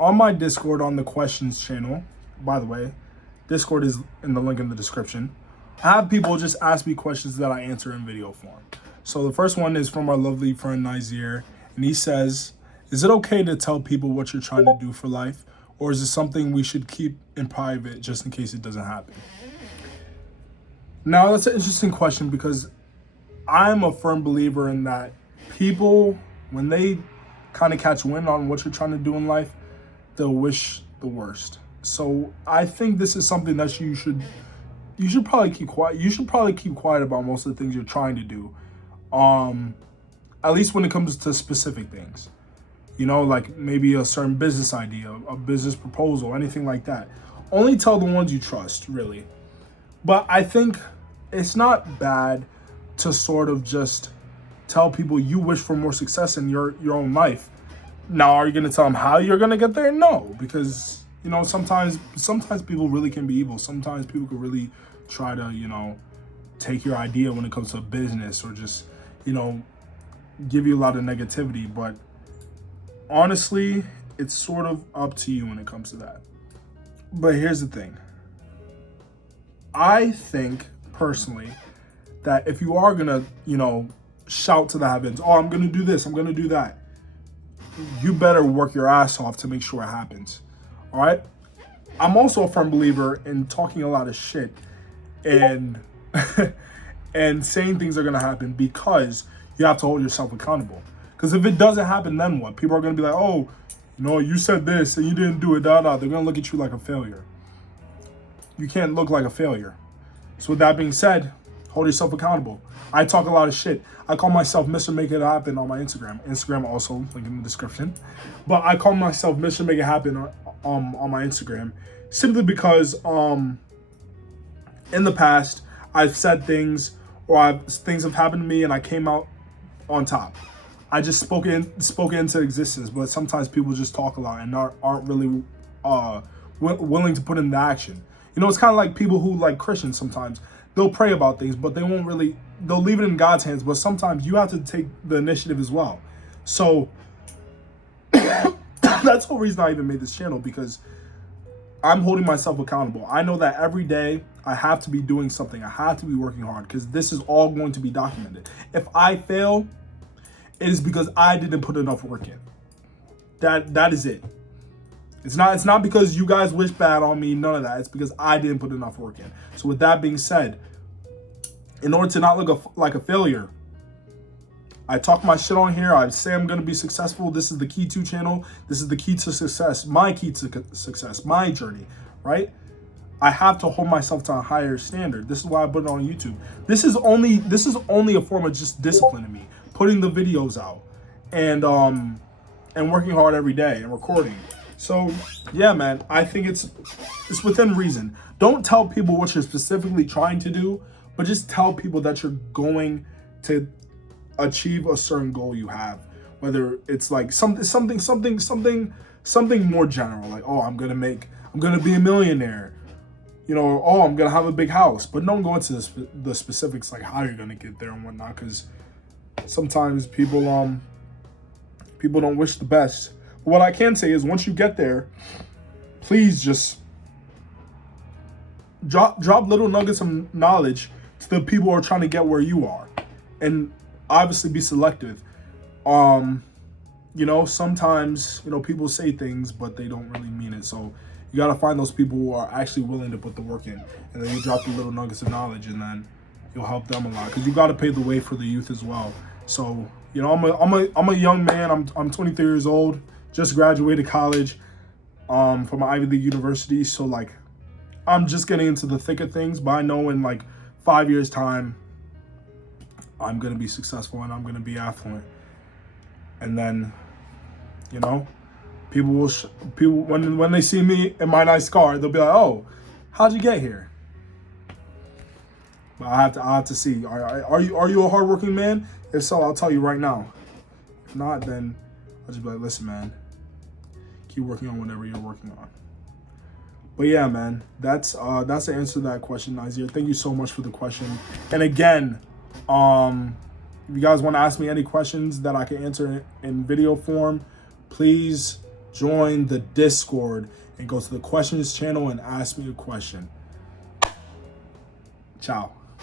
on my Discord on the questions channel, by the way, Discord is in the link in the description. I have people just ask me questions that I answer in video form. So the first one is from our lovely friend Nizier, and he says, is it okay to tell people what you're trying to do for life, or is it something we should keep in private just in case it doesn't happen? Now, that's an interesting question because I'm a firm believer in that people, when they kind of catch wind on what you're trying to do in life, they'll wish the worst. So I think this is something that you should probably keep quiet. You should probably keep quiet about most of the things you're trying to do. At least when it comes to specific things. You know, like maybe a certain business idea, a business proposal, anything like that. Only tell the ones you trust, really. But I think it's not bad to sort of just tell people you wish for more success in your own life. Now, are you going to tell them how you're going to get there? No, because, you know, sometimes people really can be evil. Sometimes people can really try to, you know, take your idea when it comes to business or just, you know, give you a lot of negativity. But honestly, it's sort of up to you when it comes to that. But here's the thing. I think personally that if you are gonna, you know, shout to the heavens, oh, I'm gonna do this, I'm gonna do that, you better work your ass off to make sure it happens. All right. I'm also a firm believer in talking a lot of shit and and saying things are gonna happen because you have to hold yourself accountable. Because if it doesn't happen, then what? People are gonna be like, oh, you know, you said this and you didn't do it, They're gonna look at you like a failure. You can't look like a failure. So with that being said, hold yourself accountable. I talk a lot of shit. I call myself Mr. Make It Happen on my Instagram. Instagram also, link in the description. But I call myself Mr. Make It Happen on my Instagram simply because in the past I've said things or things have happened to me and I came out on top. I just spoke into existence, but sometimes people just talk a lot and aren't really willing to put into action. You know, it's kind of like people who, like Christians, sometimes they'll pray about things, but they'll leave it in God's hands. But sometimes you have to take the initiative as well. So that's the whole reason I even made this channel, because I'm holding myself accountable. I know that every day I have to be doing something. I have to be working hard because this is all going to be documented. If I fail, it is because I didn't put enough work in. That is it. It's not because you guys wish bad on me, none of that. It's because I didn't put enough work in. So with that being said, in order to not look like a failure, I talk my shit on here. I say I'm going to be successful. This is the Key To channel. This is the key to success, my key to success, my journey, right? I have to hold myself to a higher standard. This is why I put it on YouTube. This is only a form of just discipline to me, putting the videos out and working hard every day and recording. So yeah, man, I think it's within reason. Don't tell people what you're specifically trying to do, but just tell people that you're going to achieve a certain goal you have. Whether it's like something more general, like, oh, I'm gonna be a millionaire, you know, or, oh, I'm gonna have a big house. But don't go into the specifics, like how you're gonna get there and whatnot, because sometimes people don't wish the best. But what I can say is, once you get there, please just drop little nuggets of knowledge to the people who are trying to get where you are, and obviously be selective. You know, sometimes, you know, people say things but they don't really mean it. So you got to find those people who are actually willing to put the work in, and then you drop the little nuggets of knowledge, and then you'll help them a lot, because you got to pave the way for the youth as well. So, you know, I'm a young man. I'm 23 years old, just graduated college from an Ivy League university. So like, I'm just getting into the thick of things, but I know in like 5 years time, I'm going to be successful and I'm going to be affluent. And then, you know, people when they see me in my nice car, they'll be like, oh, how'd you get here? But I have to see. Are you a hardworking man? If so, I'll tell you right now. If not, then I'll just be like, listen, man, keep working on whatever you're working on. But yeah, man, that's the answer to that question, Nizier. Thank you so much for the question. And again, if you guys want to ask me any questions that I can answer in video form, please join the Discord and go to the questions channel and ask me a question. Ciao.